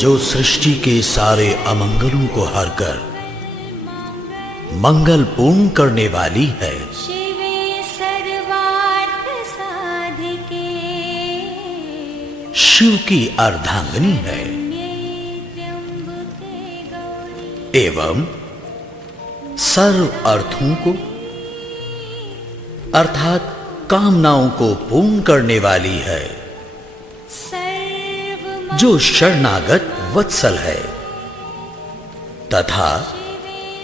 जो सृष्टि के सारे अमंगलों को हरकर मंगल पूर्ण करने वाली है। शिवे सर्वार्थ साधिके, शिव की अर्धांगिनी है एवं सर्व अर्थों को अर्थात कामनाओं को पूर्ण करने वाली है। जो शरणागत वत्सल है तथा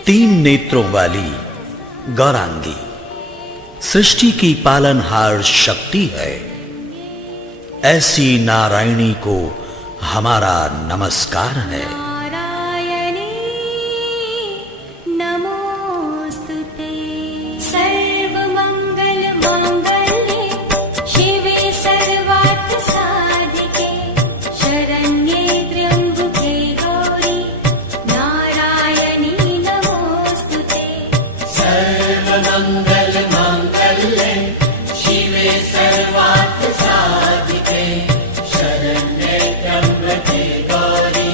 3 नेत्रों वाली गौरांगी सृष्टि की पालनहार शक्ति है। ऐसी नारायणी को हमारा नमस्कार है। नारायणी नमोस्तुते। सर्वमंगल मांगल्ये शिवे सर्वार्थ साधिके, शरण्ये त्र्यंबके गौरी नारायणी नमोस्तुते। सर्वमंगल मांगल्ये शिवे सर्वार्थ साधिके, शरण्ये त्र्यंबके गौरी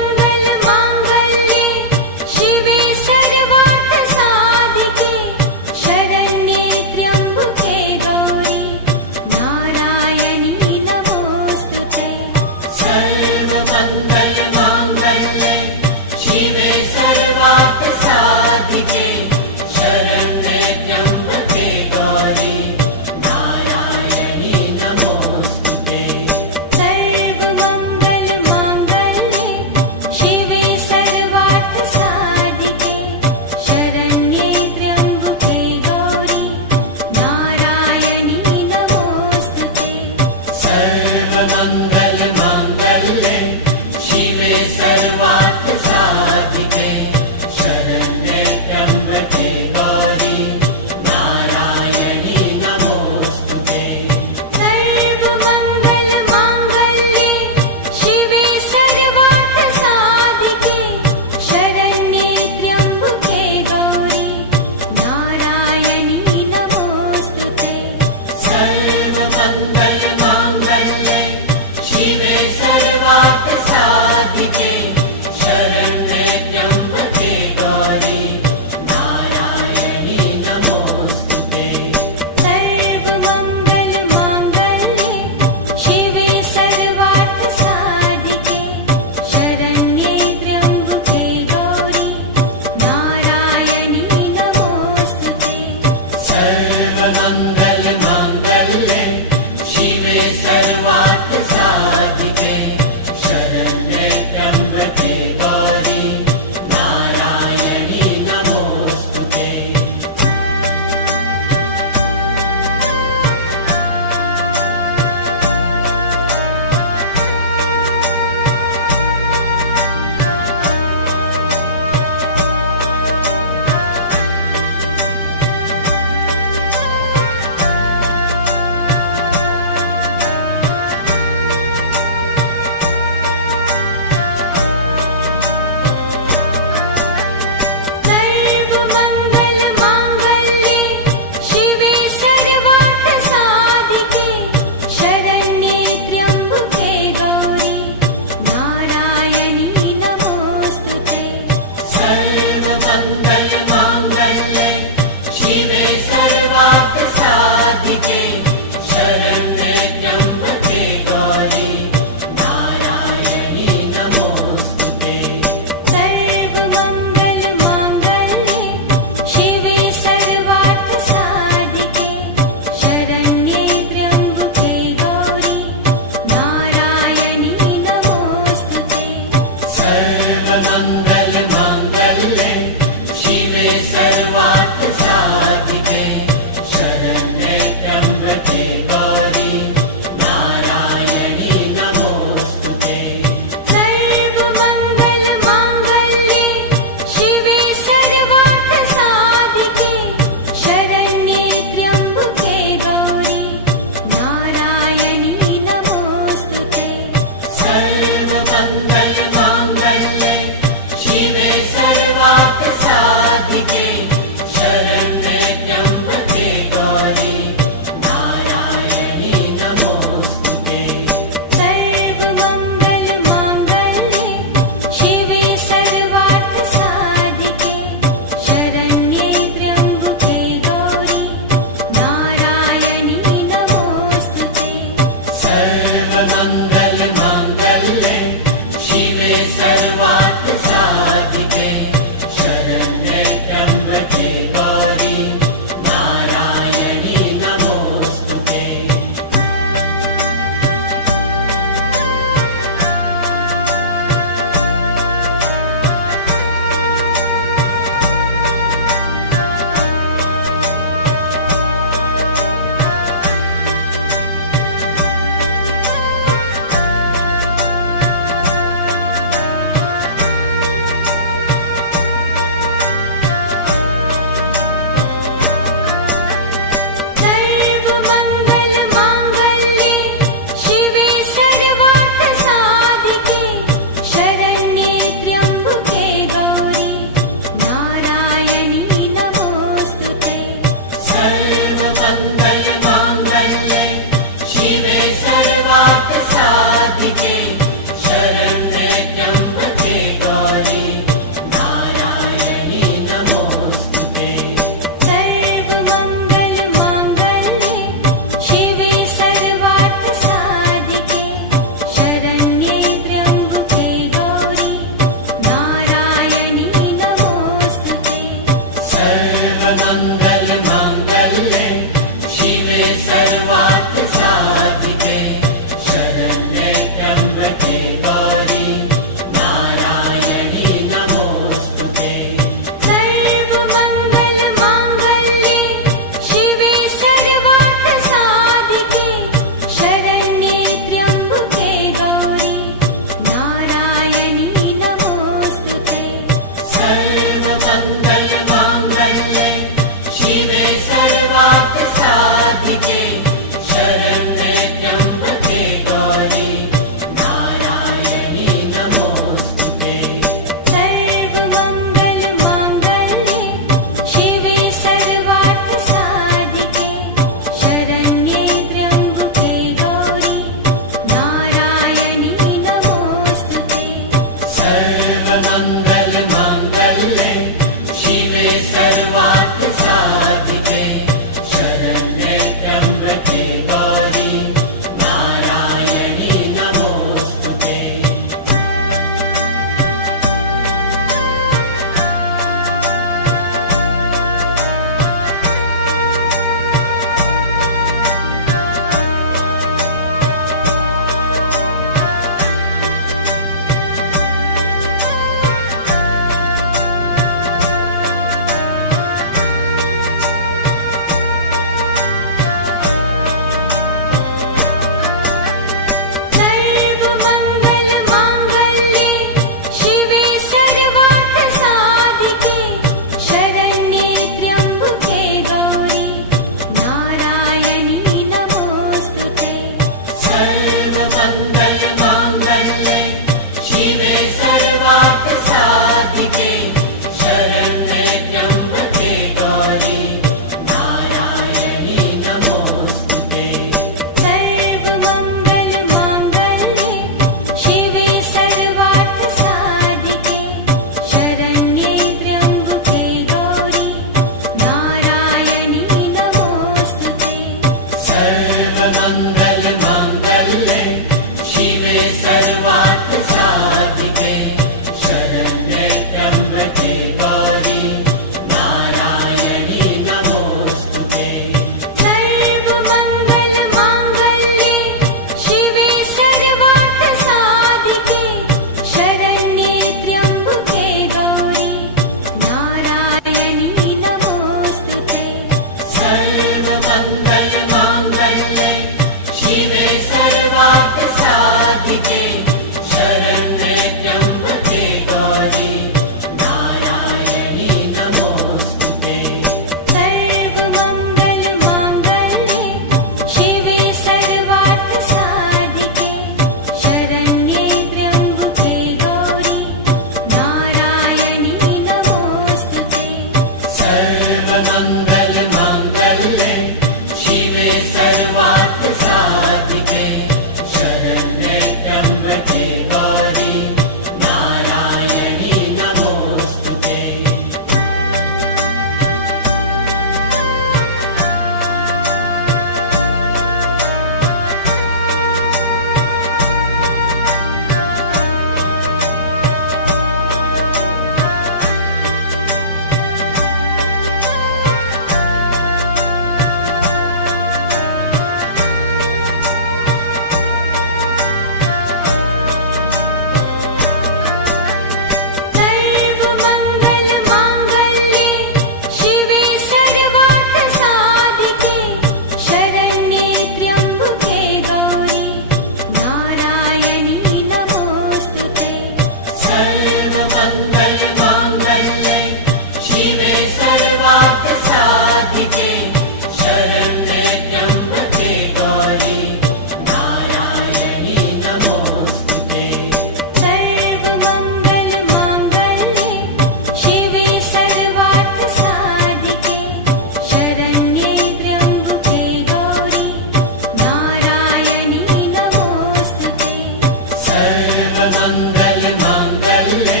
सर्वमङ्गल माङ्गल्ये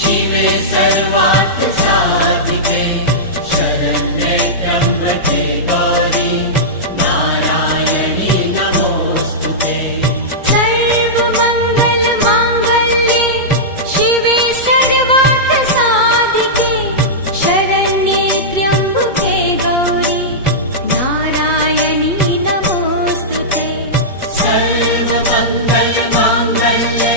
शिवे सर्वार्थ साधिके शरण्ये त्र्यम्बके गौरी नारायणी नमोऽस्तुते सर्वमङ्गल माङ्गल्ये शिवे सर्वार्थ साधिके शरण्ये त्र्यम्बके गौरी नारायणी नमोऽस्तुते सर्वमङ्गल माङ्गल्ये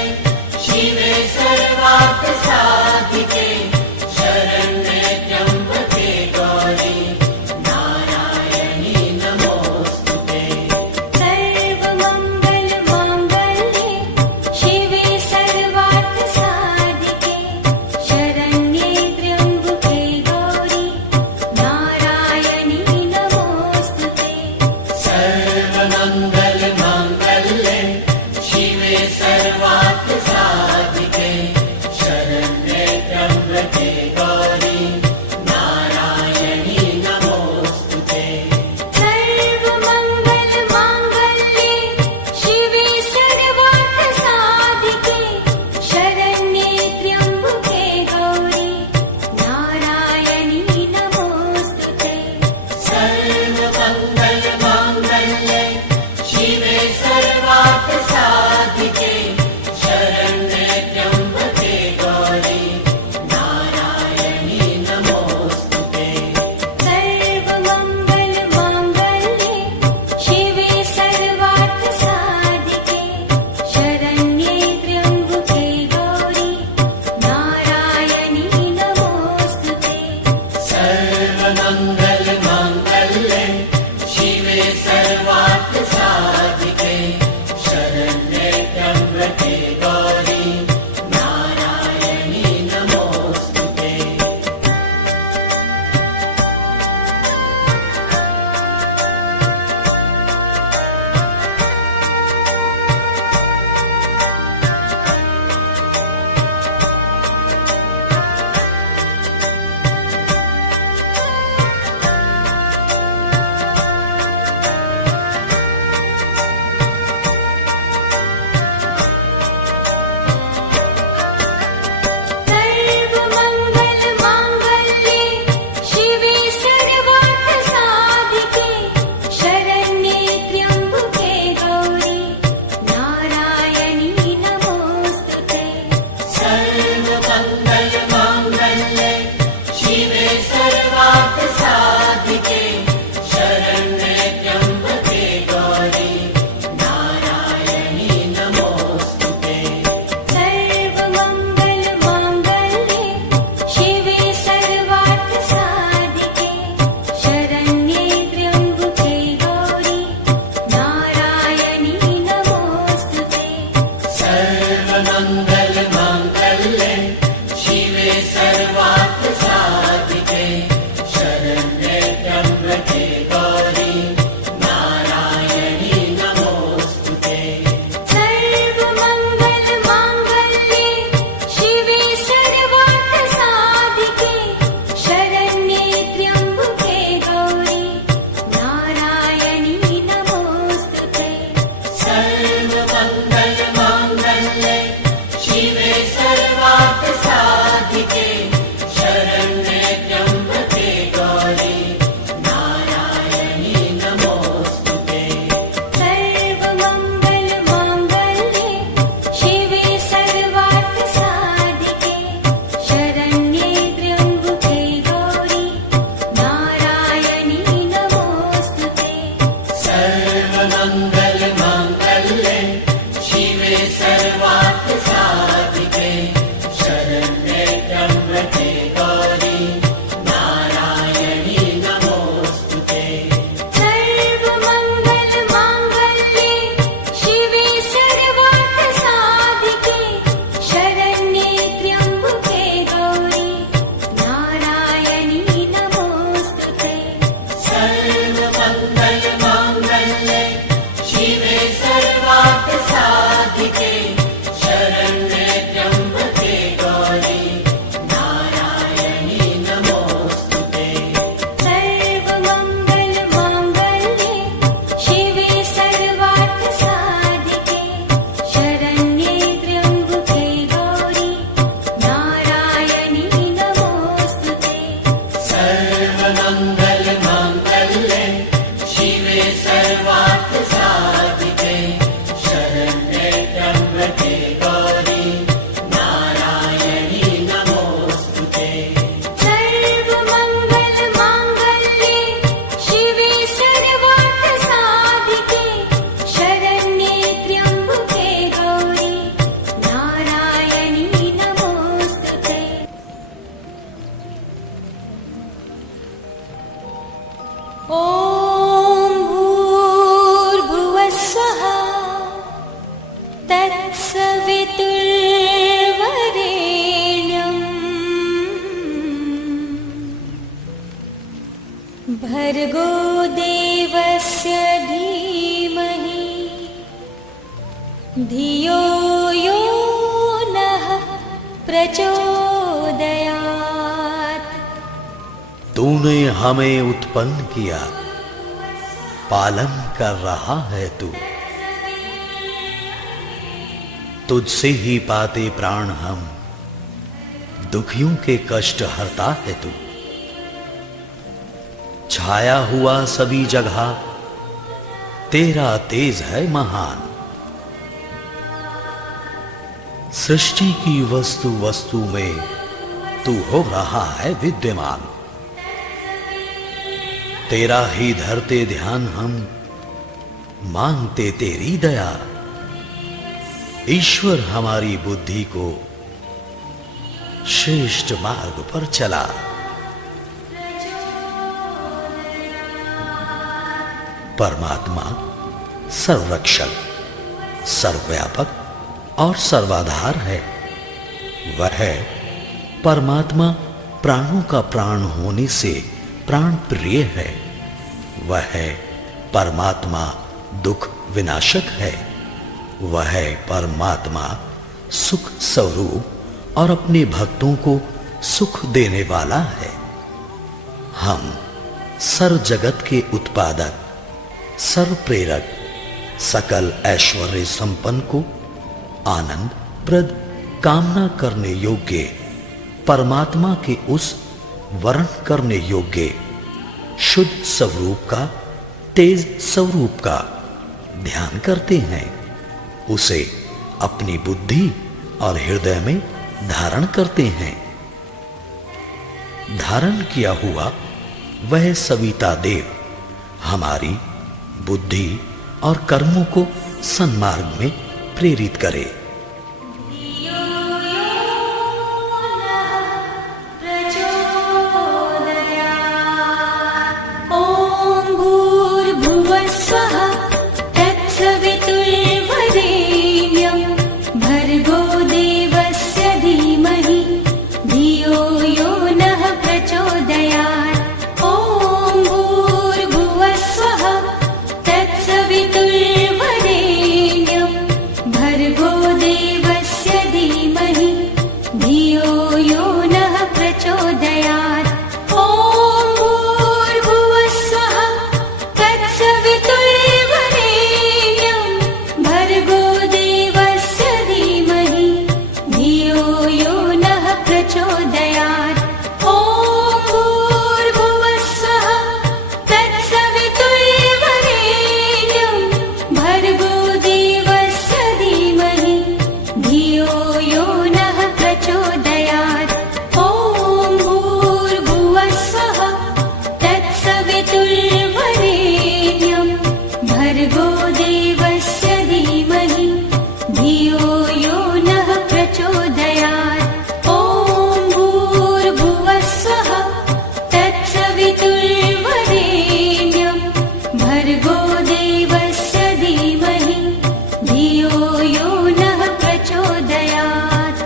भर्गो देवस्य धीमहि धियो यो नः प्रचोदयात्। तूने हमें उत्पन्न किया, पालन कर रहा है तू। तुझसे ही पाते प्राण हम, दुखियों के कष्ट हरता है तू। छाया हुआ सभी जगह, तेरा तेज है महान। सृष्टि की वस्तु वस्तु में तू हो रहा है विद्यमान। तेरा ही धरते ध्यान हम, मांगते तेरी दया। ईश्वर हमारी बुद्धि को श्रेष्ठ मार्ग पर चला। परमात्मा सर्वरक्षक, सर्वव्यापक और सर्वाधार है। वह परमात्मा प्राणों का प्राण होने से प्राण प्रिय है। वह परमात्मा दुख विनाशक है। वह परमात्मा सुख स्वरूप और अपने भक्तों को सुख देने वाला है। हम सर्व जगत के उत्पादक, सर्व प्रेरक, सकल ऐश्वर्य संपन्न को आनंद प्रद कामना करने योग्य परमात्मा के उस वर्ण करने योग्य शुद्ध स्वरूप का, तेज स्वरूप का ध्यान करते हैं। उसे अपनी बुद्धि और हृदय में धारण करते हैं। धारण किया हुआ वह सविता देव हमारी बुद्धि और कर्मों को सन्मार्ग में प्रेरित करे। देवस्य धीमहि धियो यो नः प्रचोदयात्।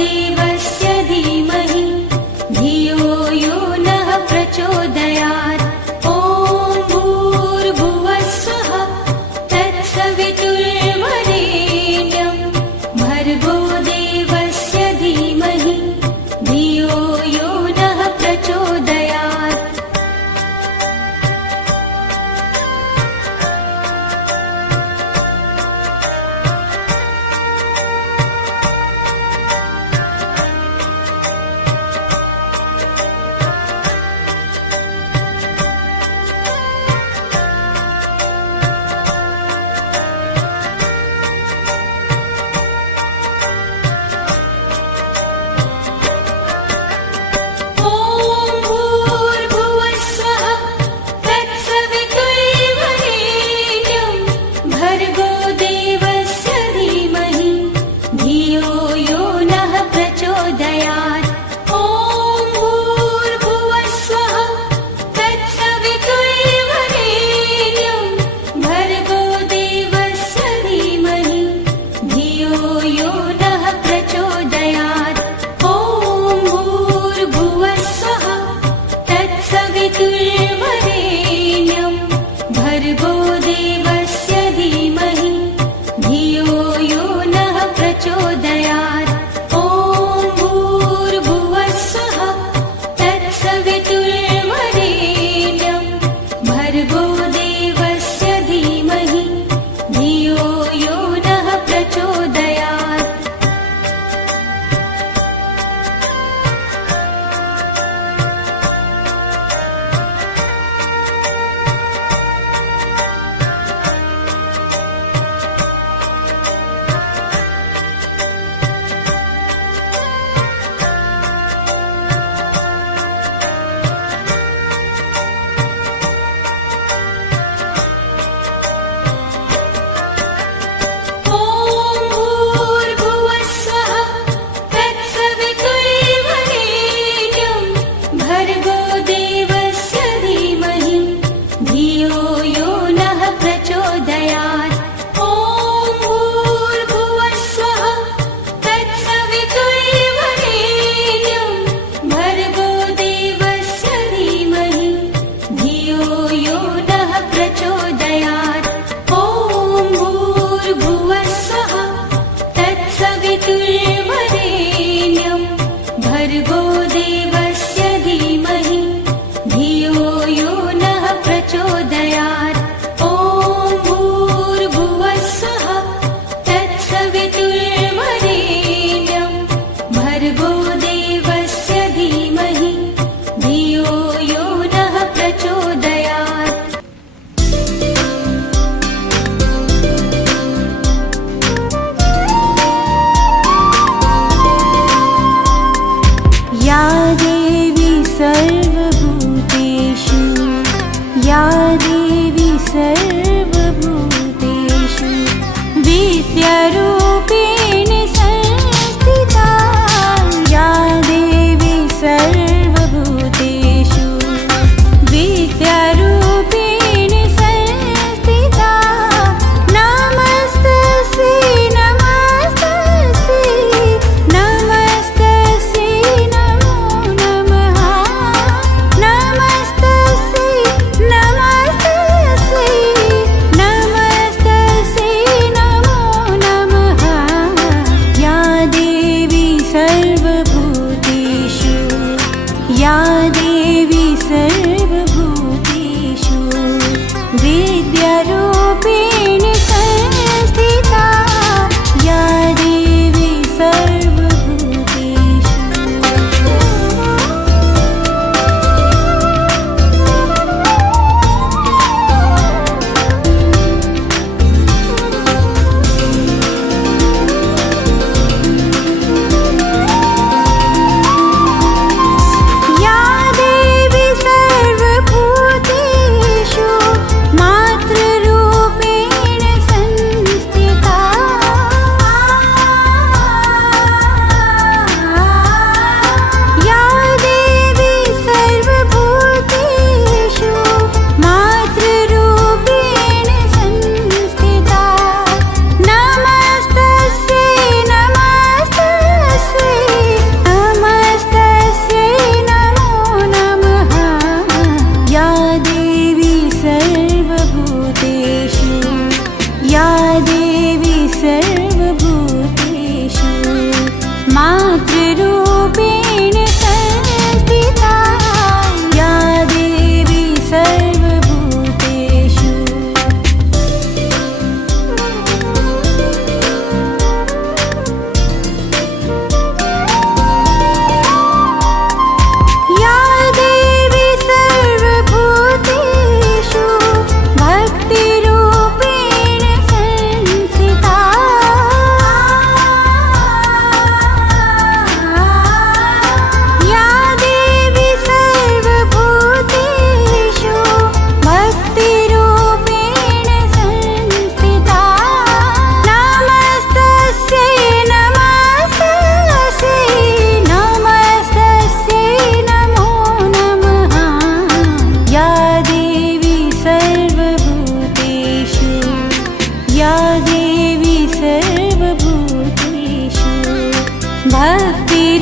देवस्य धीमहि धियो यो नः प्रचोदयात् ॐ भूर्भुवः स्वः तत्सवितुर्वरेण्यं भर्गो देवस्य धीमहि धियो यो नः प्रचोदयात्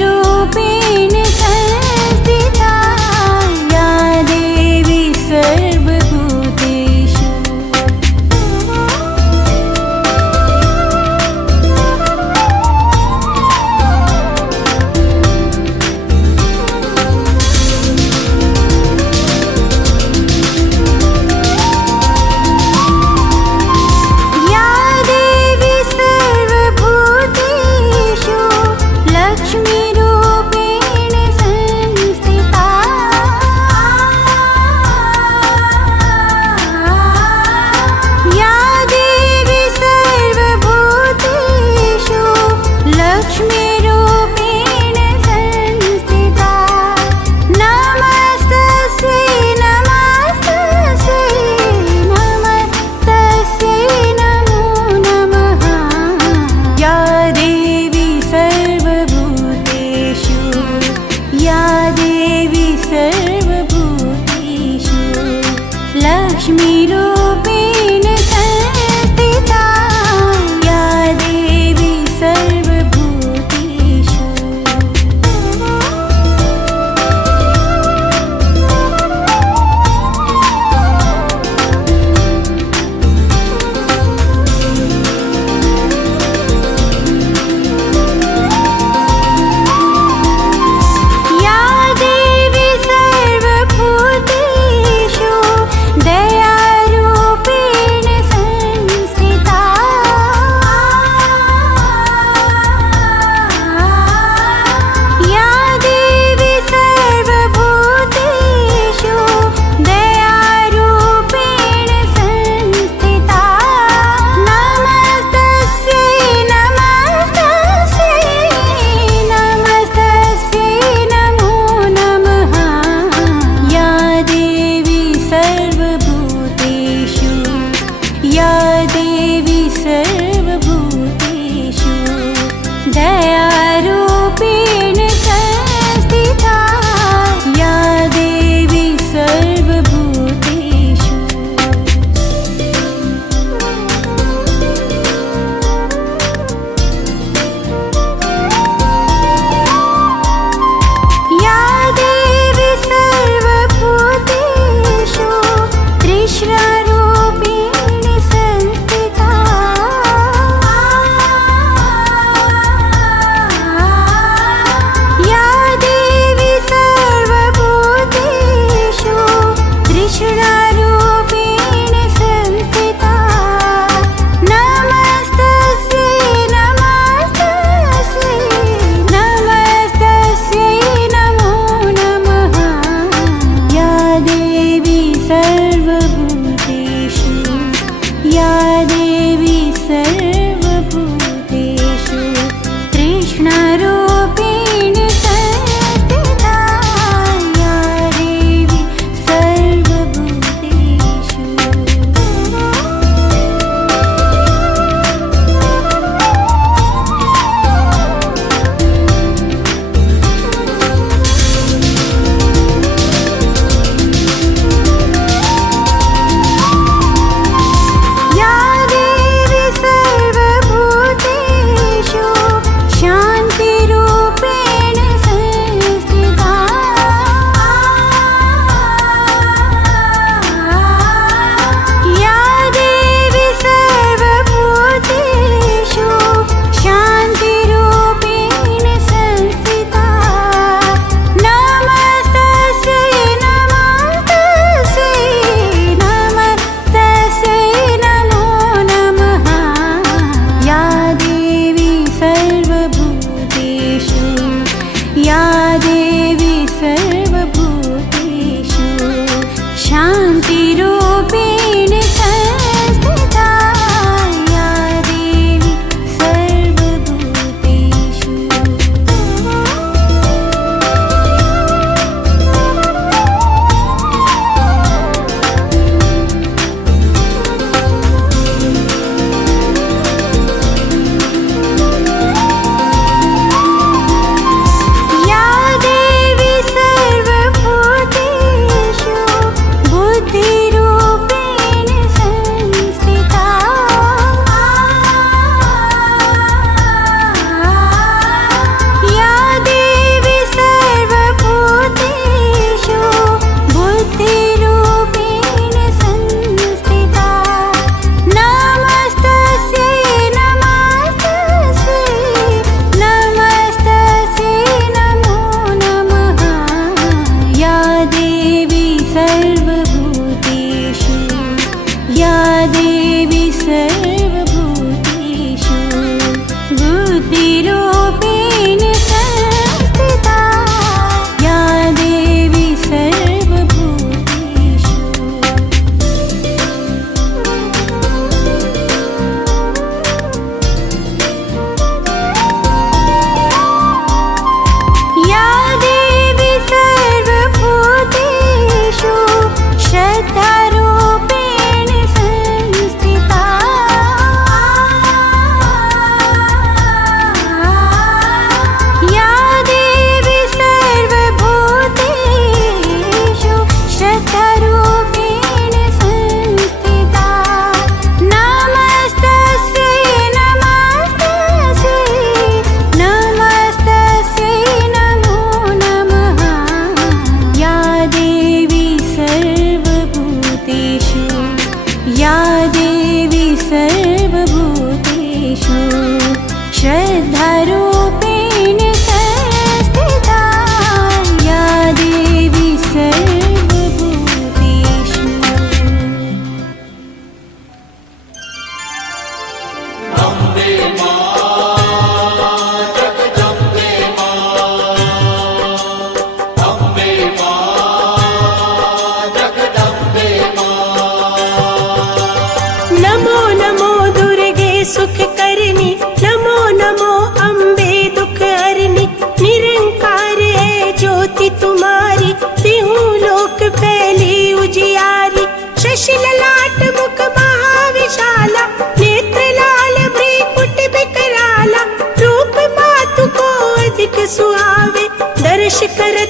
रूपेण संस्थिता या देवी सर्वभूतेषु। या देवी सर्वभूतेषु लक्ष्मीरूपेण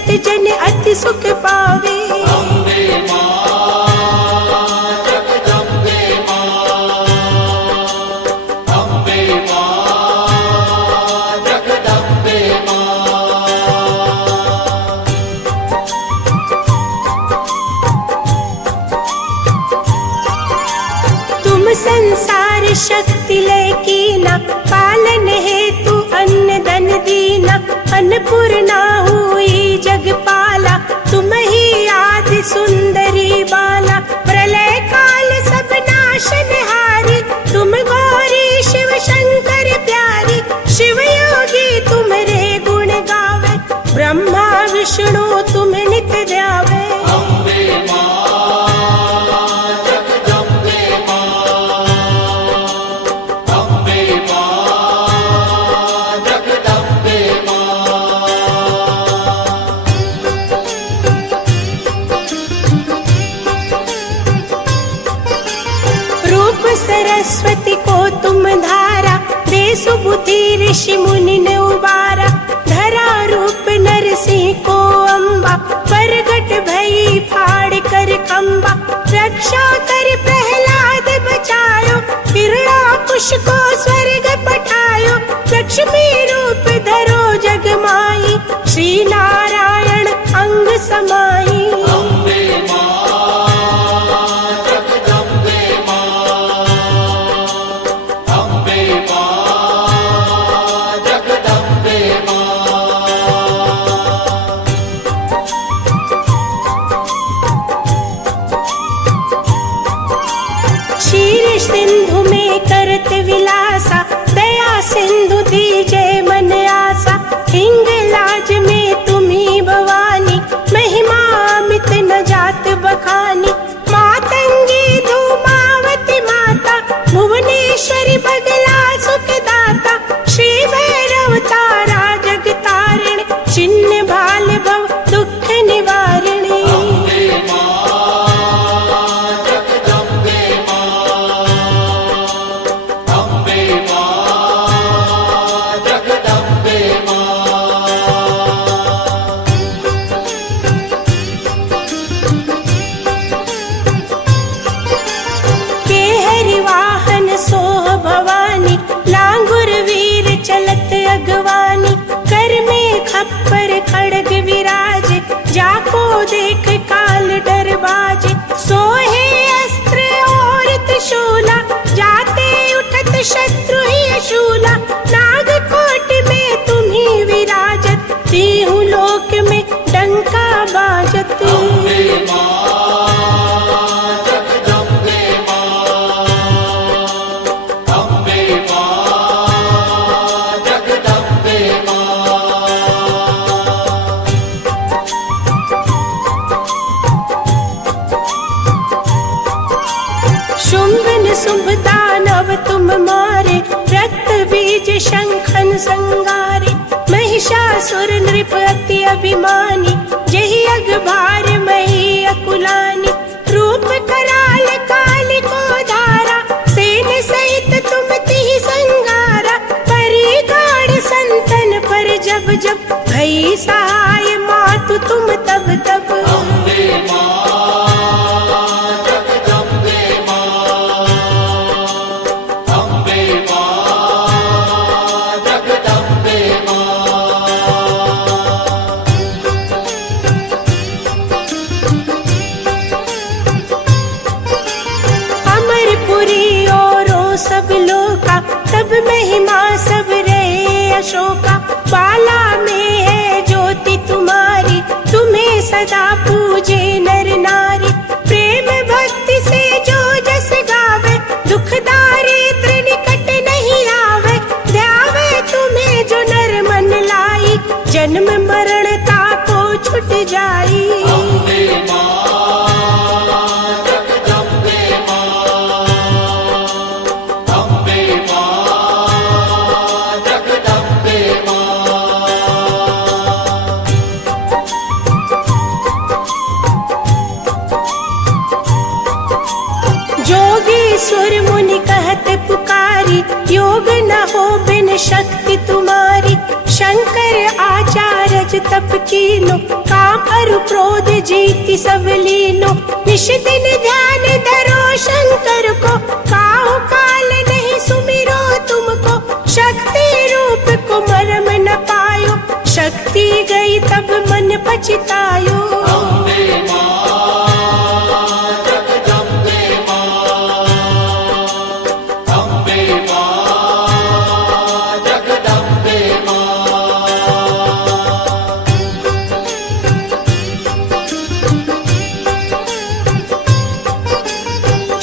जगत जन अति सुख पावे। अम्बे मां जगदम्बे मां, अम्बे मां जगदम्बे मां। तुम संसार शक्ति लय कीना, पालन हेतु अन्न धन दीना। अन्नपूर्णा हुई जगपाला, तुम ही आदि सुंदरी बाला। प्रलय काल सब नाशनहारी, तुम गौरी शिव शंकर प्यारी। शिव योगी तुम्हारे गुण गावे, ब्रह्मा विष्णु तुम नित ध्यावे। अम्बे मां जगदम्बे मां, अम्बे मां जगदम्बे मां। रूप सरस्वती को तुम धारा, दे सुबुद्धि ऋषि मुनि ने उबारा। धरा रूप नरसिंह को अम्बा, प्रगट भई फाड़ कर खम्बा। रक्षा कर प्रहलाद बचायो, हिरण्याकुश को स्वर्ग पठायो। लक्ष्मी रूप धरो जग माई, श्री नारायण अंग समाई। अम्बे मां जगदम्बे मां, अम्बे मां जगदम्बे मां। क्षीर सिंधु में करत विलासा, दया सिंधु दीजे मन आसा। हिंगलाज में तुम्ही भवानी, महिमा अमित न जात बखानी। मातंगी धूमावती माता, भुवनेश्वरी बगला सुखदाता। श्री भैरव तारा जगतारिणी, चिन्ह भाल भव दुख निवारिणी। अम्बे मां जगदम्बे मां, अम्बे मां जगदम्बे मां। के हरि वाहन सोह भवानी, लांगुर वीर चलत अगवानी। कर में खप्पर खड़ग विराजे, जाको देख काल डर बाजे। सोहे अस्त्र और त्रिशूला, जाते उठत शत्रु ही शूला। नागकोट में तुम्ही विराजत, तीहू लोक में डंका बाजत। अम्बे मां जगदम्बे मां, अम्बे मां जगदम्बे मां। शुंभ निशुंभ दानव तुम मारे, रक्त बीज शंखन संगारे। महिषासुर नृप अति अभिमानी, जहि अग भार मही अकुलानी। रूप कराल काल को धारा, सेन सहित तुम तिहि संगारा। परी गाढ़ संतन पर जब जब, भई सहाय मातु तुम तब तब। अम्बे मां जगदम्बे मां, अम्बे मां जगदम्बे मां। अमरपुरी औरों सब लोका, तब महिमा सब रहे अशोका। बाला में है ज्योति तुम्हारी, तुम्हें सदा पूजे नर नारी। प्रेम भक्ति से जो जस गावे, दुख दारिद्र निकट नहीं आवे। ध्यावे तुम्हें जो नर मन लाई, जन्म मरण ताको छुट जाई। अम्बे मां जगदम्बे मां, अम्बे मां जगदम्बे मां। जोगी सुर मुनि कहत पुकारी, योग न हो बिन शक्ति तुम्हारी। शंकर आचार्य तप कीनो, काम अरु क्रोध जीति सब लीनो। निश दिन ध्यान धरो शंकर को, काहु काल नहीं सुमिरो तुमको। शक्ति रूप को मरम न पायो, शक्ति गई तब मन पछतायो। अम्बे मां जगदम्बे मां, अम्बे मां जगदम्बे मां।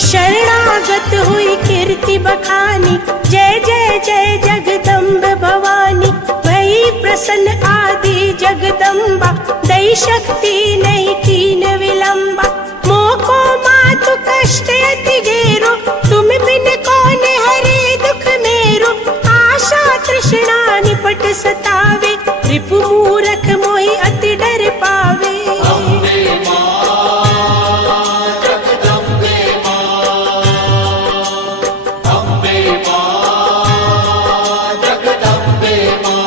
शरणागत हुई कीर्ति बखानी, जय जय जय जगदम्ब भवानी। भई प्रसन्न आदि जगदम्बा, दई शक्ति नहीं कीन विलंबा। मोको मातु कष्ट अति घेरो, तुम बिन कौन हरे दुख मेरो। आशा तृष्णा निपट सतावे, रिपु मूरख मोहि अति डर पावे। अम्बे मां जगदम्बे मां, अम्बे मां जगदम्बे मां।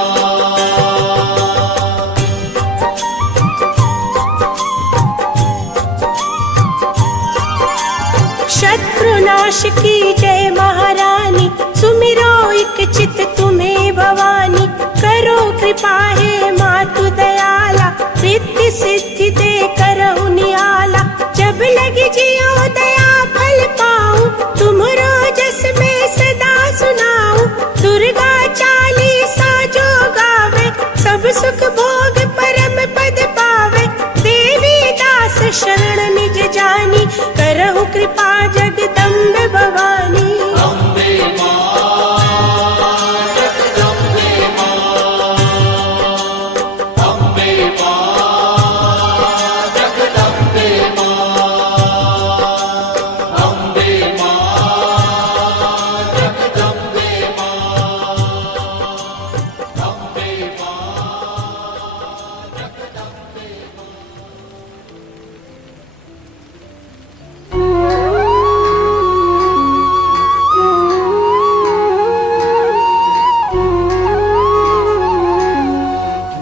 शत्रुनाश की जय महारानी, सुमिरो एक चित तुम्हें भवानी। करो कृपा हे मातु दयाला, रिद्धि सिद्धि दे करहु नियाला। जब लगी जियो दया फल पाऊं, तुमरो जस में सदा सुनाऊं। दुर्गा चालीसा जो गावे, सब सुख भोग परम पद पावे। देवी दास शरण निज जानी, करहु कृपा जगदम्ब भवानी। अम्बे मां जगदम्बे मां, अम्बे मां जगदम्बे मां, अम्बे मां जगदम्बे मां, अम्बे मां जगदम्बे मां।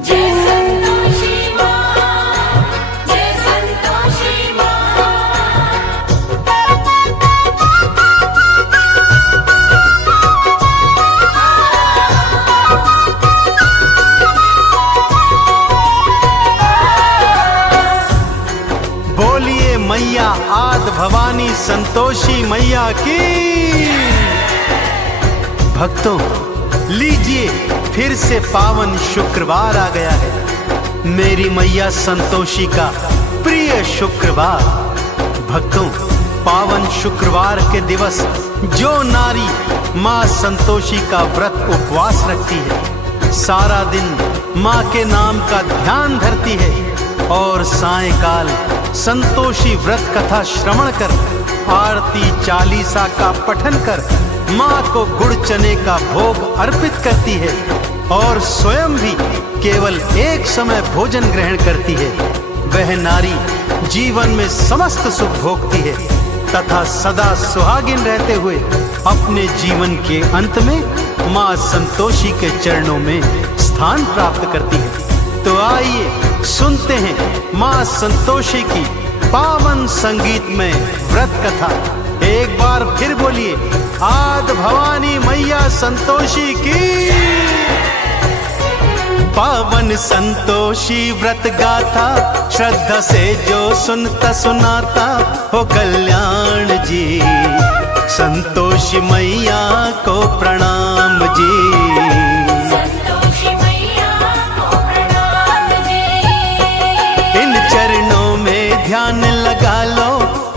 जय संतोषी मां, जय संतोषी मां। बोलिए मैया आद भवानी संतोषी मैया की। भक्तों, लीजिए फिर से पावन शुक्रवार आ गया है, मेरी मैया संतोषी का प्रिय शुक्रवार। भक्तों, पावन शुक्रवार के दिवस जो नारी माँ संतोषी का व्रत उपवास रखती है, सारा दिन माँ के नाम का ध्यान धरती है और सायंकाल संतोषी व्रत कथा श्रवण कर, आरती चालीसा का पठन कर माँ को गुड़ चने का भोग अर्पित करती है और स्वयं भी केवल एक समय भोजन ग्रहण करती है। वह नारी जीवन में समस्त सुख भोगती है तथा सदा सुहागिन रहते हुए अपने जीवन के अंत में माँ संतोषी के चरणों में स्थान प्राप्त करती है। तो आइए सुनते हैं माँ संतोषी की पावन संगीतमय व्रत कथा। एक बार फिर बोलिए, आद भवानी मैया संतोषी की। पावन संतोषी व्रत गाथा, श्रद्धा से जो सुनता सुनाता हो कल्याण जी। संतोषी मैया को प्रणाम जी। संतोषी मैया को प्रणाम जी। इन चरणों में ध्यान लगा लो,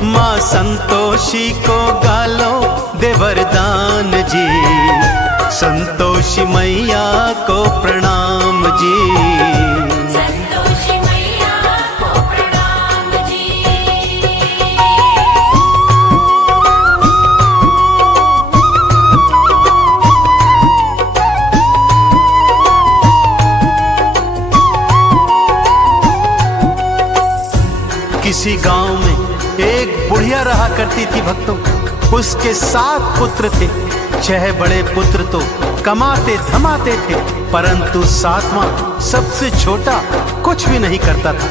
माँ संतोषी को गालो दे वरदान जी। संतोषी मैया को प्रणाम जी। संतोषी मैया को प्रणाम जी। किसी गांव में एक बुढ़िया रहा करती थी भक्तों। उसके 7 पुत्र थे। 6 बड़े पुत्र तो कमाते धमाते थे, परंतु सातवां सबसे छोटा कुछ भी नहीं करता था।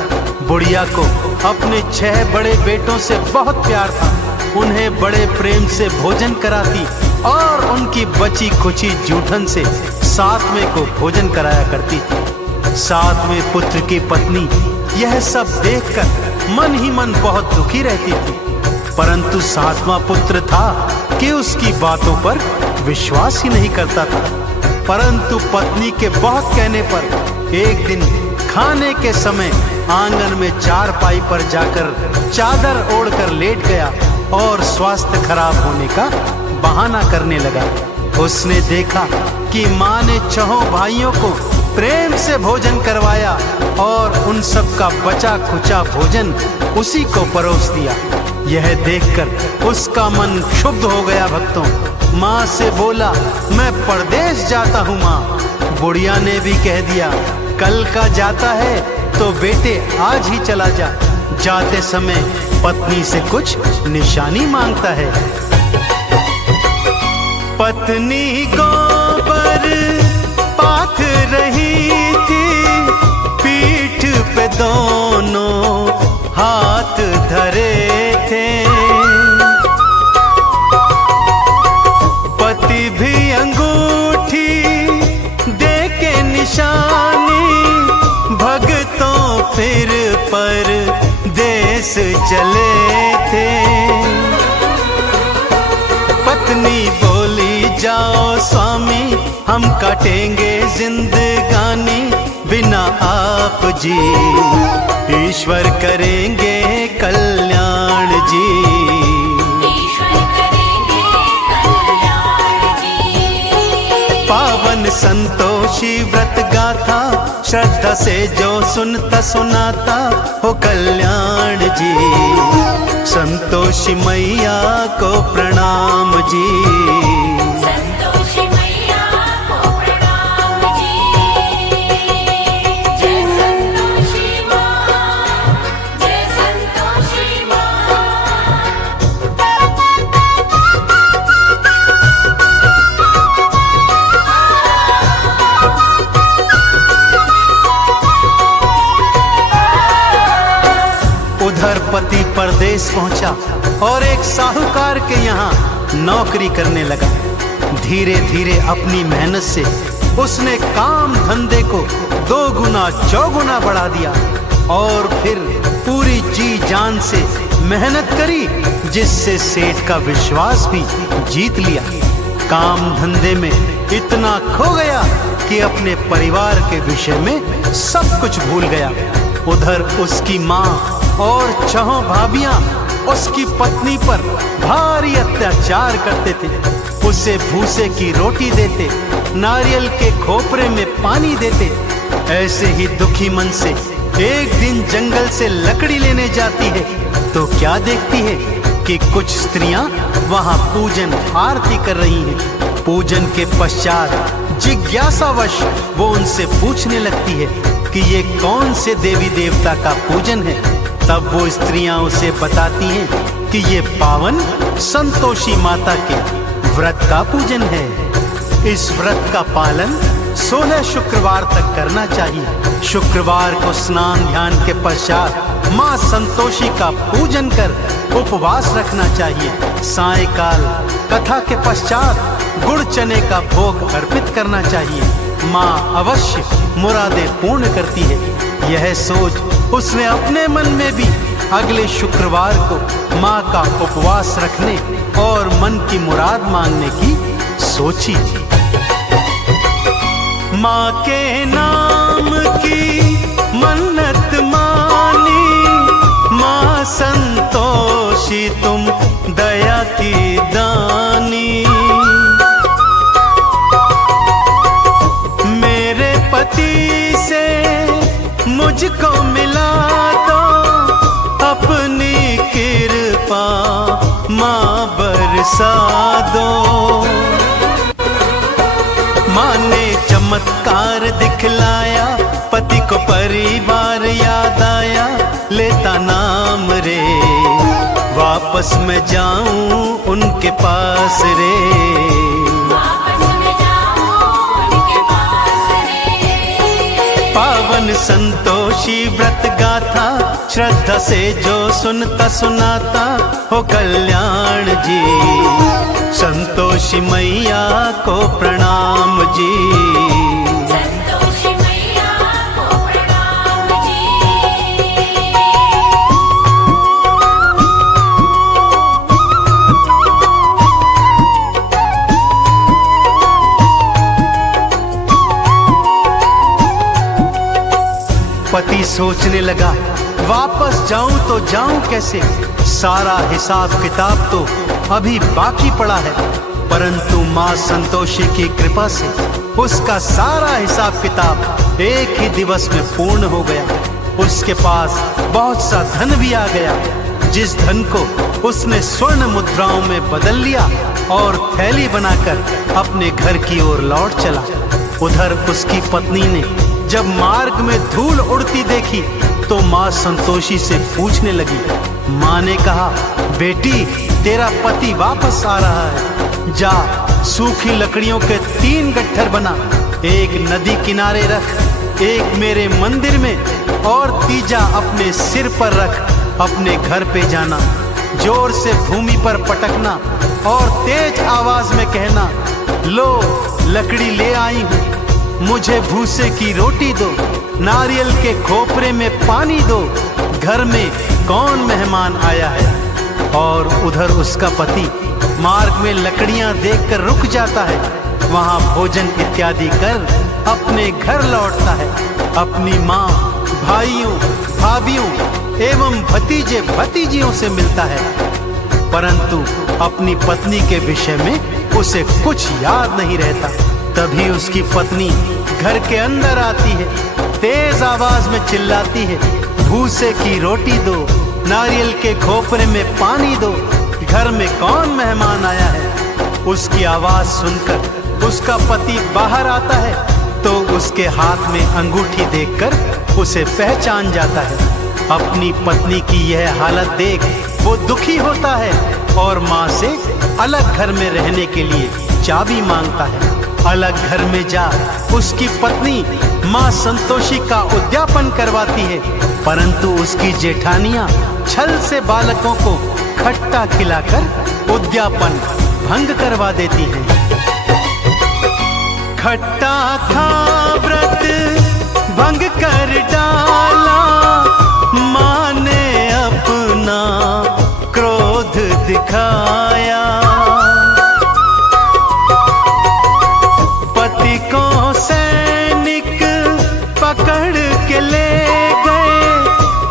बुढ़िया को अपने 6 बड़े बेटों से बहुत प्यार था। उन्हें बड़े प्रेम से भोजन कराती और उनकी बची खुची जूठन से सातवें को भोजन कराया करती थी। सातवें पुत्र की पत्नी यह सब देखकर मन ही मन बहुत दुखी रहती थी, परंतु सातवां पुत्र था कि उसकी बातों पर विश्वास ही नहीं करता था। परंतु पत्नी के बहुत कहने पर एक दिन खाने के समय आंगन में चारपाई पर जाकर चादर ओढ़कर लेट गया और स्वास्थ्य खराब होने का बहाना करने लगा। उसने देखा कि माँ ने 6 भाइयों को प्रेम से भोजन करवाया और उन सब का बचा खुचा भोजन उसी को परोस दिया। यह देखकर उसका मन क्षुब्ध हो गया। भक्तों, माँ से बोला, मैं परदेश जाता हूँ माँ। बुढ़िया ने भी कह दिया, कल का जाता है तो बेटे आज ही चला जा। जाते समय पत्नी से कुछ निशानी मांगता है। पत्नी गोबर पाथ रही थी, पीठ पे दोनों हाथ धरे थे। पति भी अंगूठी दे के निशानी, भगतों फिर पर देश चले थे। पत्नी बोली, जाओ स्वामी, हम काटेंगे जिंदगानी, बिना आप जी ईश्वर करेंगे कल्याण जी। ईश्वर करेंगे कल्याण जी। पावन संतोषी व्रत गाथा, श्रद्धा से जो सुनता सुनाता हो कल्याण जी। संतोषी मैया को प्रणाम जी। संतोषी मैया को प्रणाम जी। जय संतोषी माँ, जय संतोषी माँ। उधर पति परदेश पहुंचा और एक साहूकार के यहाँ नौकरी करने लगा। धीरे धीरे अपनी मेहनत से उसने काम धंधे को 2 गुना 4 गुना बढ़ा दिया और फिर पूरी जी जान से मेहनत करी, जिससे सेठ का विश्वास भी जीत लिया। काम धंधे में इतना खो गया कि अपने परिवार के विषय में सब कुछ भूल गया। उधर उसकी माँ और 6 भाभियां उसकी पत्नी पर भारी अत्याचार करते थे। उसे भूसे की रोटी देते, नारियल के खोपरे में पानी देते। ऐसे ही दुखी मन से एक दिन जंगल से लकड़ी लेने जाती है तो क्या देखती है कि कुछ स्त्रियां वहां पूजन आरती कर रही हैं। पूजन के पश्चात जिज्ञासावश वो उनसे पूछने लगती है कि ये कौन से देवी देवता का पूजन है। तब वो स्त्रियां उसे बताती हैं कि ये पावन संतोषी माता के व्रत का पूजन है। इस व्रत का पालन 16 शुक्रवार तक करना चाहिए। शुक्रवार को स्नान ध्यान के पश्चात माँ संतोषी का पूजन कर उपवास रखना चाहिए। सायंकाल कथा के पश्चात गुड़ चने का भोग अर्पित करना चाहिए। माँ अवश्य मुरादें पूर्ण करती है। यह सोच उसने अपने मन में भी अगले शुक्रवार को माँ का उपवास रखने और मन की मुराद मांगने की सोची। माँ के नाम की मन्नत मानी, माँ संतोषी तुम दया की दानी। मेरे पति से मुझको मिला दो अपनी कृपा, माँ बरसा दो। माँ ने चमत्कार दिखलाया, पति को परिवार याद आया। लेता नाम रे, वापस मैं जाऊं उनके पास रे। वापस मैं जाऊं संतोषी व्रत गाथा श्रद्धा से जो सुनता सुनाता हो कल्याण जी। संतोषी मैया को प्रणाम जी। संतोषी मैया को प्रणाम जी। पति सोचने लगा वापस जाऊं तो जाऊं कैसे, सारा हिसाब किताब तो अभी बाकी पड़ा है। परंतु मां संतोषी की कृपा से उसका सारा हिसाब किताब एक ही दिवस में पूर्ण हो गया। उसके पास बहुत सा धन भी आ गया, जिस धन को उसने स्वर्ण मुद्राओं में बदल लिया और थैली बनाकर अपने घर की ओर लौट चला। उधर उसकी पत्नी ने जब मार्ग में धूल उड़ती देखी तो मां संतोषी से पूछने लगी। मां ने कहा, बेटी तेरा पति वापस आ रहा है, जा सूखी लकड़ियों के 3 गट्ठर बना, एक नदी किनारे रख, एक मेरे मंदिर में और तीजा अपने सिर पर रख। अपने घर पे जाना, जोर से भूमि पर पटकना और तेज आवाज में कहना, लो लकड़ी ले आई हूं, मुझे भूसे की रोटी दो, नारियल के खोपरे में पानी दो, घर में कौन मेहमान आया है। और उधर उसका पति मार्ग में लकड़ियां देखकर रुक जाता है, वहां भोजन इत्यादि कर अपने घर लौटता है। अपनी माँ, भाइयों, भाभियों एवं भतीजे भतीजियों से मिलता है, परंतु अपनी पत्नी के विषय में उसे कुछ याद नहीं रहता। तभी उसकी पत्नी घर के अंदर आती है, तेज आवाज में चिल्लाती है, भूसे की रोटी दो, नारियल के खोपरे में पानी दो, घर में कौन मेहमान आया है। उसकी आवाज सुनकर उसका पति बाहर आता है तो उसके हाथ में अंगूठी देखकर उसे पहचान जाता है। अपनी पत्नी की यह हालत देख वो दुखी होता है और माँ से अलग घर में रहने के लिए चाबी मांगता है। अलग घर में जा उसकी पत्नी मां संतोषी का उद्यापन करवाती है, परंतु उसकी जेठानियां छल से बालकों को खट्टा खिलाकर उद्यापन भंग करवा देती हैं। खट्टा था व्रत भंग कर डाला, मां ने अपना क्रोध दिखाया। पति को सैनिक पकड़ के ले गए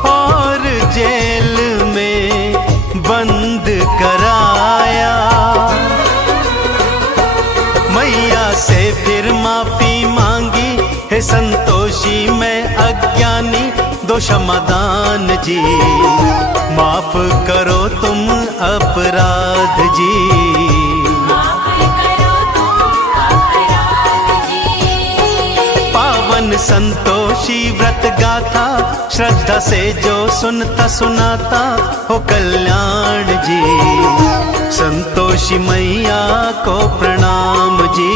और जेल में बंद कराया। मैया से फिर माफी मांगी, हे संतोषी मैं अज्ञानी दो क्षमादान जी, माफ करो तुम अपराध जी। पावन संतोषी व्रत गाथा श्रद्धा से जो सुनता सुनाता हो कल्याण जी। संतोषी मैया को प्रणाम जी।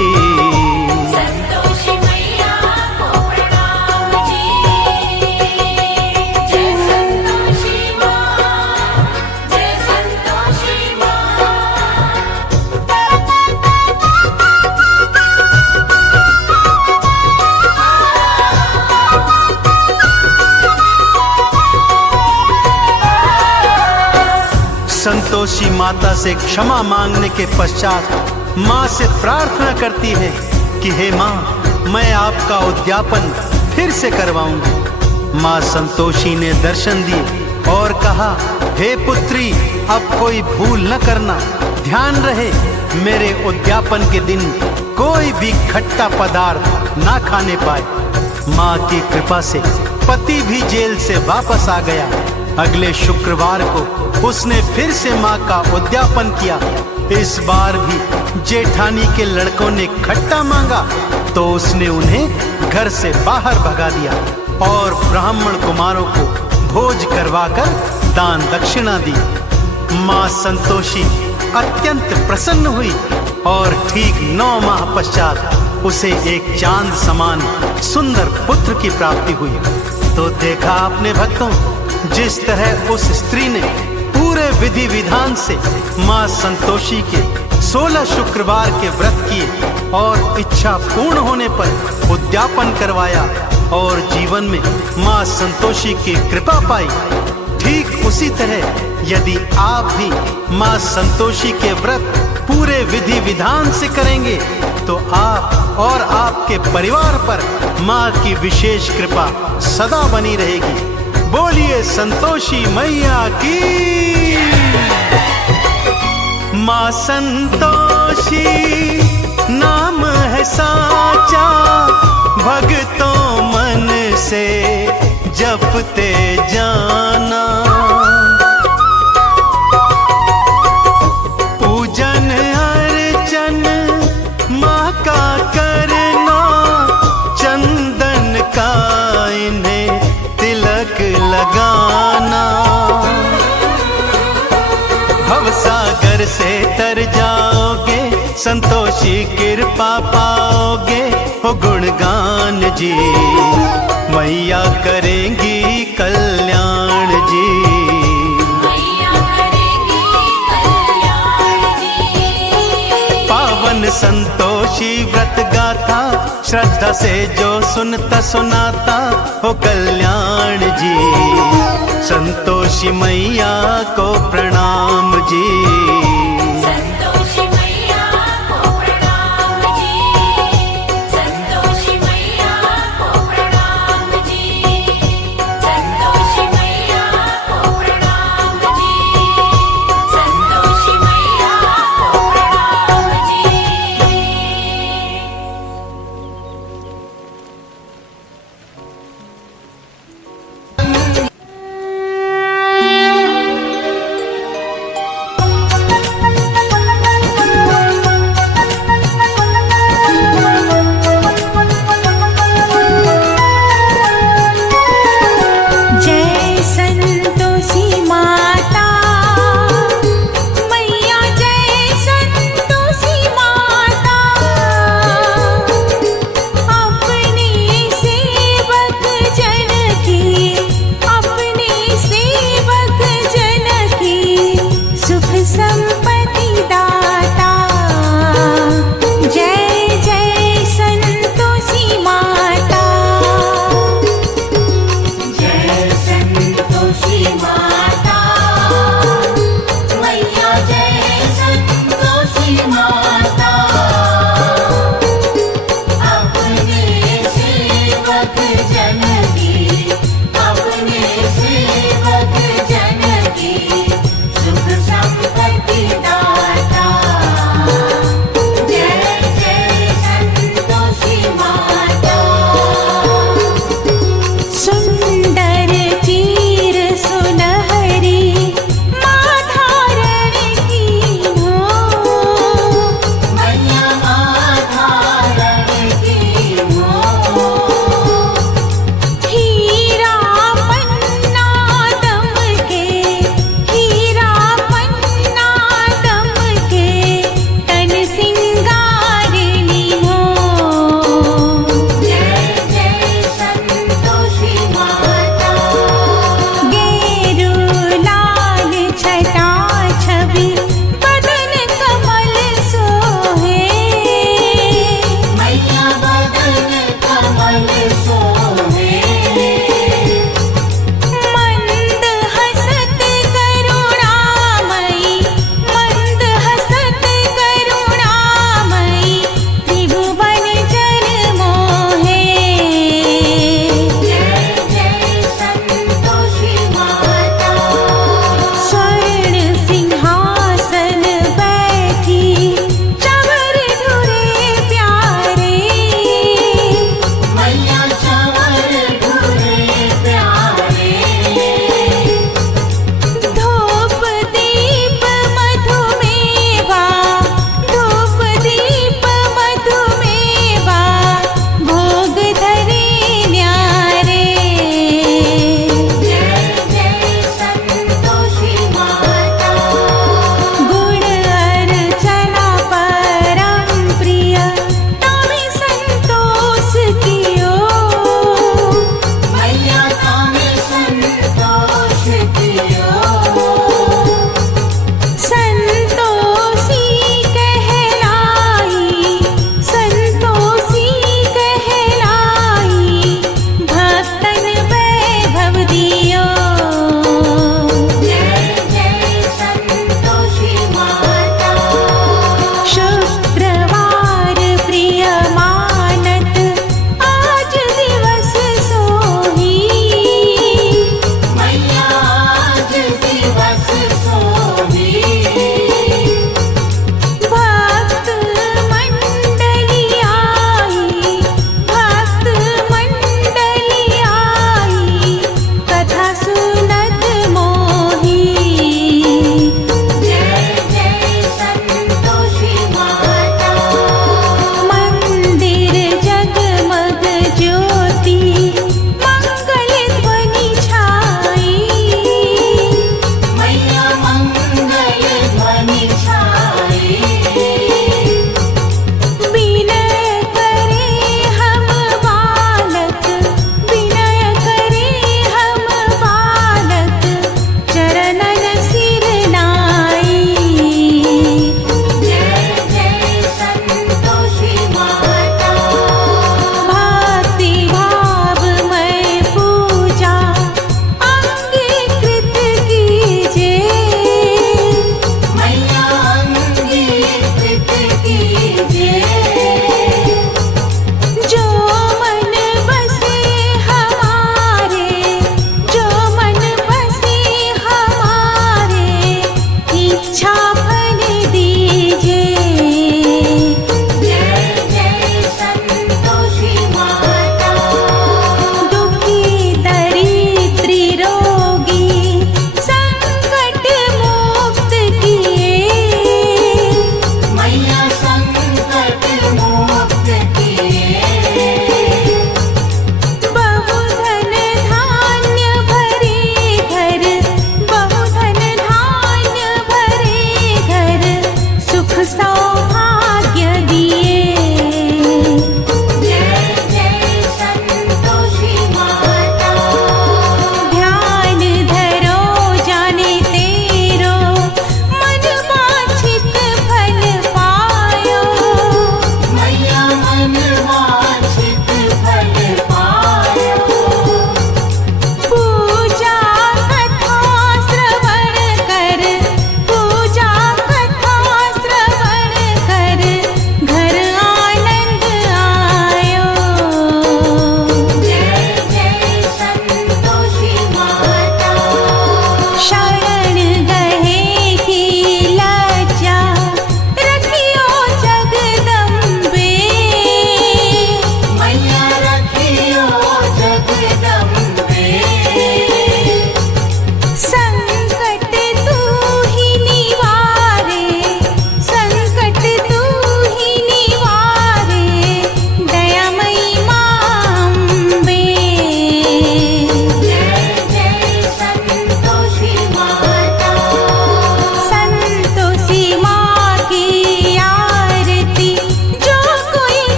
संतोषी मैया को प्रणाम जी। जय संतोषी माँ, जय संतोषी माँ। संतोषी माता से क्षमा मांगने के पश्चात माँ से प्रार्थना करती है कि हे माँ, मैं आपका उद्यापन फिर से करवाऊंगी। माँ संतोषी ने दर्शन दिए और कहा, हे पुत्री अब कोई भूल न करना, ध्यान रहे मेरे उद्यापन के दिन कोई भी खट्टा पदार्थ ना खाने पाए। माँ की कृपा से पति भी जेल से वापस आ गया। अगले शुक्रवार को उसने फिर से माँ का उद्यापन किया। इस बार भी जेठानी के लड़कों ने खट्टा मांगा तो उसने उन्हें घर से बाहर भगा दिया और ब्राह्मण कुमारों को भोज करवाकर दान दक्षिणा दी। माँ संतोषी अत्यंत प्रसन्न हुई और ठीक 9 माह पश्चात उसे एक चांद समान सुंदर पुत्र की प्राप्ति हुई। तो देखा आपने भक्तों, जिस तरह उस स्त्री ने पूरे विधि विधान से माँ संतोषी के 16 शुक्रवार के व्रत किए और इच्छा पूर्ण होने पर उद्यापन करवाया और जीवन में माँ संतोषी की कृपा पाई, ठीक उसी तरह यदि आप भी माँ संतोषी के व्रत पूरे विधि विधान से करेंगे तो आप और आपके परिवार पर माँ की विशेष कृपा सदा बनी रहेगी। बोलिए संतोषी मैया की। माँ संतोषी नाम है साचा, भक्तों मन से जपते जाना। पूजन अर्चन माँ का करना, चंदन का इन्हें तिलक लगाना। भवसागर से तर जाओगे, संतोषी कृपा पाओगे। हो गुणगान जी, मैया करेंगी कल्याण जी। मैया करेगी कल्याण जी। पावन संतोषी व्रत गाथा, श्रद्धा से जो सुनता सुनाता हो कल्याण जी। संतोषी मैया को प्रणाम जी। संतोषी मैया को प्रणाम जी। संतोषी मैया को प्रणाम जी। संतोषी मैया को प्रणाम जी। संतोषी मैया को प्रणाम जी।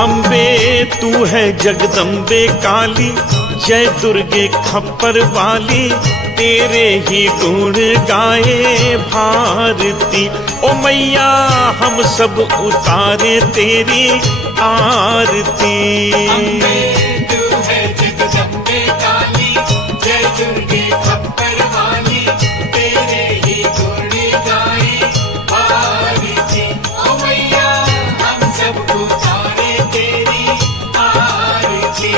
अम्बे तू है जगदम्बे काली, जय दुर्गे खप्पर वाली, तेरे ही गुण गाए भारती। ओ मैया हम सब उतारे तेरी आरती। तू है जगदम्बे काली, जय दुर्गे खप्पर वाली, तेरे ही गुण गाए भारती। ओ मैया हम सब उतारे तेरी आरती।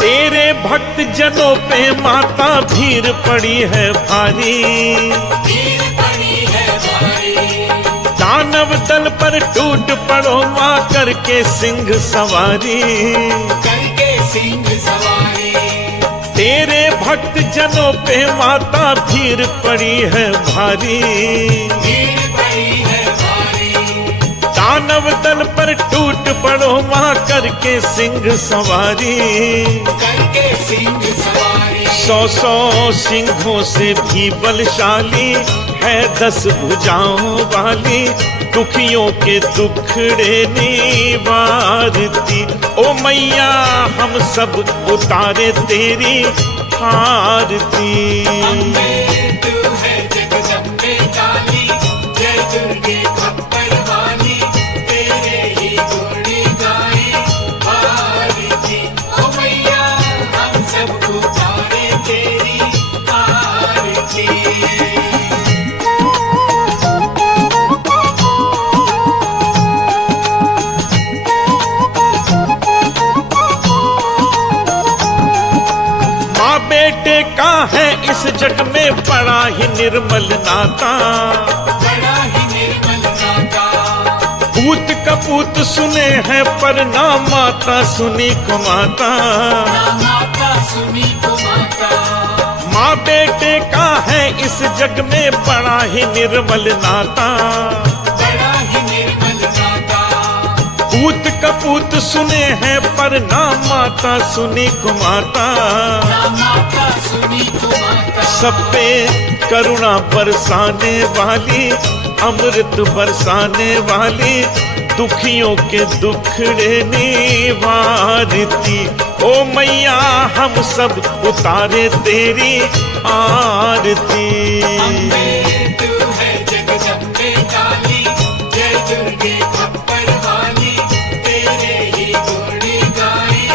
तेरे भक्त जनों पे माता भीड़ पड़ी है भारी, भीड़ पड़ी है भारी, दानव दल पर टूट पड़ो माँ करके सिंह सवारी। करके सिंह सवारी। तेरे भक्त जनों पे माता भीड़ पड़ी है भारी, भीड़ पड़ी है भारी, दानव दल पर टूट पड़ो माँ करके सिंह सवारी। करके सिंह सवारी। 100 सिंहों से भी बलशाली है 10 भुजाओं वाली, दुखियों के दुखड़े निवारती। ओ मैया हम सब उतारे तेरी आरती। तू है जगदम्बे काली, जय दुर्गे खप्पर वाली, तेरे ही गुण गाए भारती। ओ मैया हम सब उतारे तेरी आरती। माँ बेटे का है इस जग में बड़ा ही निर्मल नाता, बड़ा ही निर्मल नाता। पूत कपूत सुने हैं पर ना माता सुनी को माता। ना माता सुनी को माता। माँ बेटे का है इस जग में बड़ा ही निर्मल नाता, बड़ा ही निर्मल नाता। पूत कपूत सुने हैं पर ना माता सुनी को माता। ना माता सुनी को माता। सब पे करुणा बरसाने वाली, अमृत बरसाने वाली, दुखियों के दुखड़े निवारती। ओ मैया हम सब उतारे तेरी आरती। तू है जगदम्बे काली, जय दुर्गे खप्पर वाली, तेरे ही गुण गाए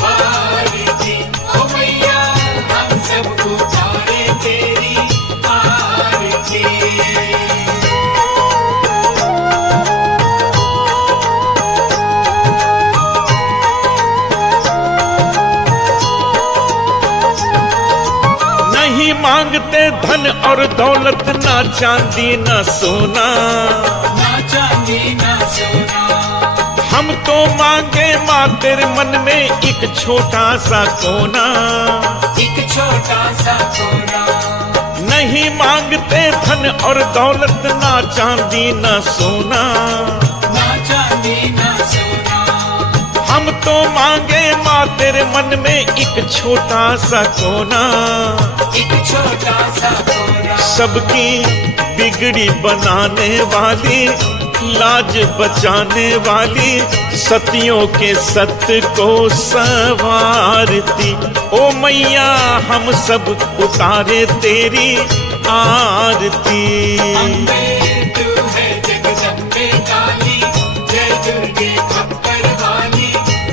भारती। ओ मैया हम सब उतारे तेरी आरती। नहीं मांगते धन और दौलत, ना चांदी ना सोना, ना चांदी ना सोना। हम तो मांगे माँ तेरे मन में एक छोटा सा कोना। एक छोटा सा कोना। नहीं मांगते धन और दौलत, ना चांदी ना सोना, ना चांदी ना सोना। हम तो मांगे माँ तेरे मन में एक छोटा सा कोना। एक छोटा सा कोना। सबकी बिगड़ी बनाने वाली, लाज बचाने वाली, सतियों के सत्य को संवारती। ओ मैया हम सब उतारे तेरी आरती। तू है जगदम्बे काली, जय दुर्गे खप्पर वाली,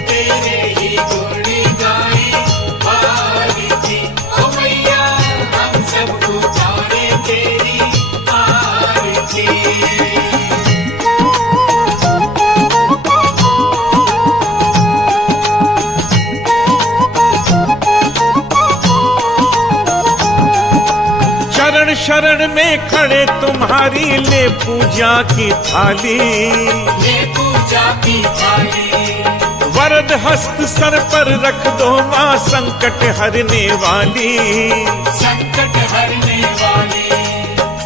तेरे ही गुण गाए भारती। ओ मैया हम सब उतारे तेरी आरती। शरण शरण में खड़े तुम्हारी ले पूजा की थाली, ये पूजा की थाली। वरद हस्त सर पर रख दो माँ संकट हरने वाली। संकट हरने वाली।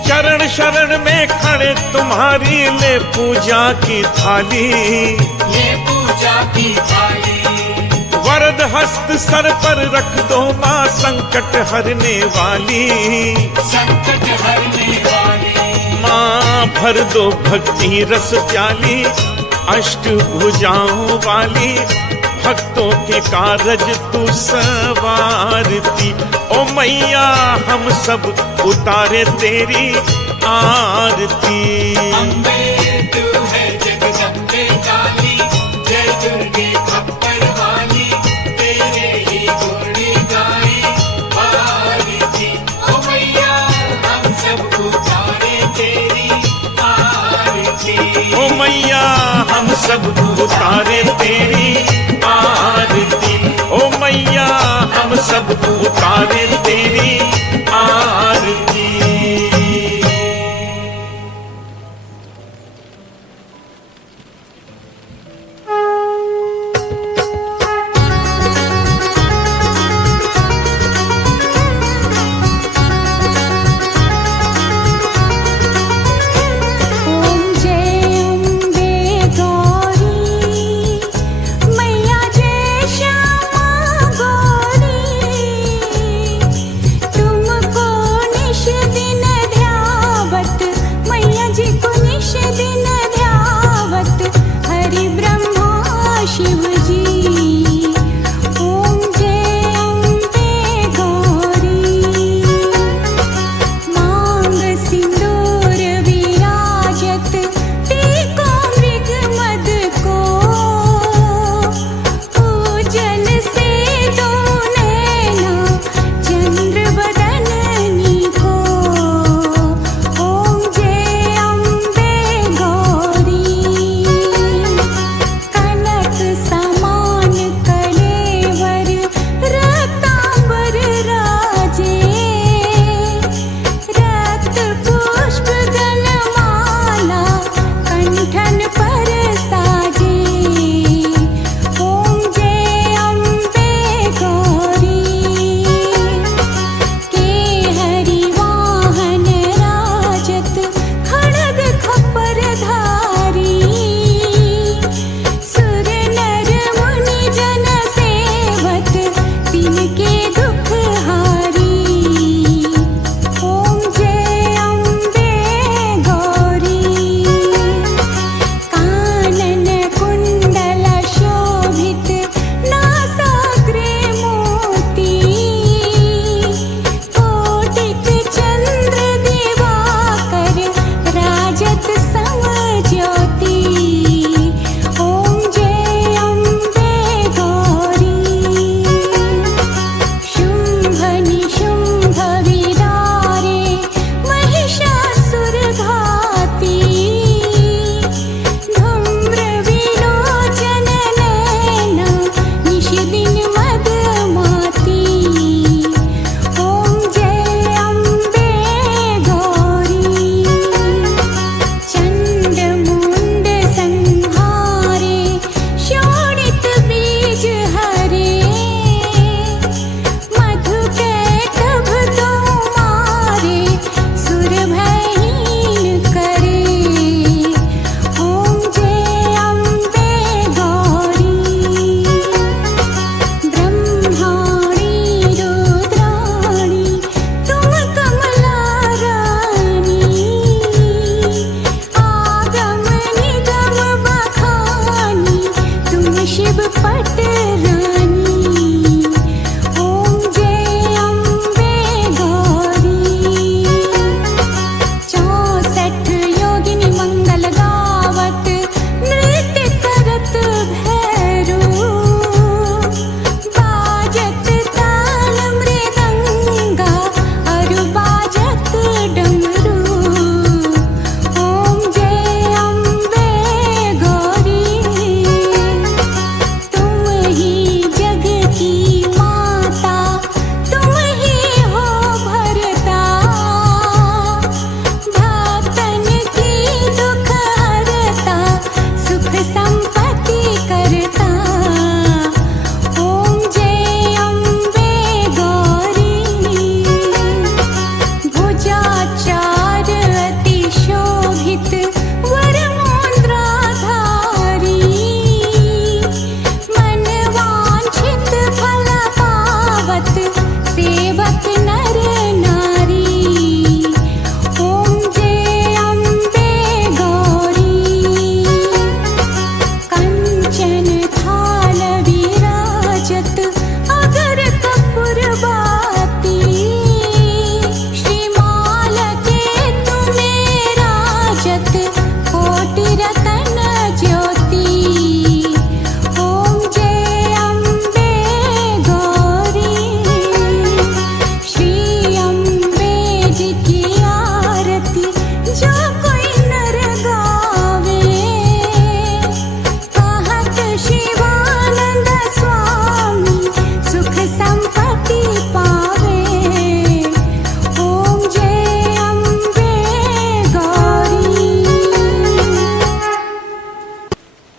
चरण शरण में खड़े तुम्हारी ले पूजा की थाली, ये पूजा की थाली। वरद हस्त सर पर रख दो माँ संकट हरने वाली। संकट हरने वाली माँ भर दो भक्ति रस प्याली, अष्ट भुजाओं वाली भक्तों के कारज तू सवारती। ओ मैया हम सब उतारे तेरी आरती। अम्बे तू है जगदम्बे काली, जय दुर्गे खप्पर वाली, तेरे ही गुण गाए आरती। ओ मैया हम सब उतारे तेरी आरती। ओ मैया हम सब उतारे तेरी आरती। ओ मैया हम सब उतारे तेरी आरती। ओम जय अम्बे गौरी, मैया जय श्यामा गौरी। तुमको निश दिन ध्यावत, मैया जी को निश दिन ध्यावत, हरि ब्रह्मा शिव जी। ओम जय अम्बे गौरी, मांग सिंदूर विराजत, टीको मृग मद को, पूजन से दो नैना चंद्र बदननी को। ओम जय अम्बे गौरी, कनक समान कलेवर रतांबर राजे, रक्त पुष्प गलमाला कंठन पर साजे। ओम जय अम्बे गौरी, के हरि वाहन राजत, खड्ग खप्पर धारी, सुर नर मुनि जन सेवत, तिनके दुख हारी। ओम जय अम्बे गौरी, कानन कुंडल शोभित, नासाग्रे मोती, कोटिक चंद्र दिवाकर, राजत सम ज्योति। ओम जय अम्बे गौरी, शुंभ निशुंभ विदारे, महिषासुर घाती, धूम्र विलोचन नैना, निश दिन मदमाती। ओम जय अम्बे गौरी, चंड मुंड संहारे, शोणित बीज हरे, मधु कैटभ दो मारे, सुर भयहीन करे। ओम जय अम्बे गौरी, ब्रह्माणी रुद्राणी, तुम कमला रानी, आगम निगम बखानी, तुम शिव पट रानी।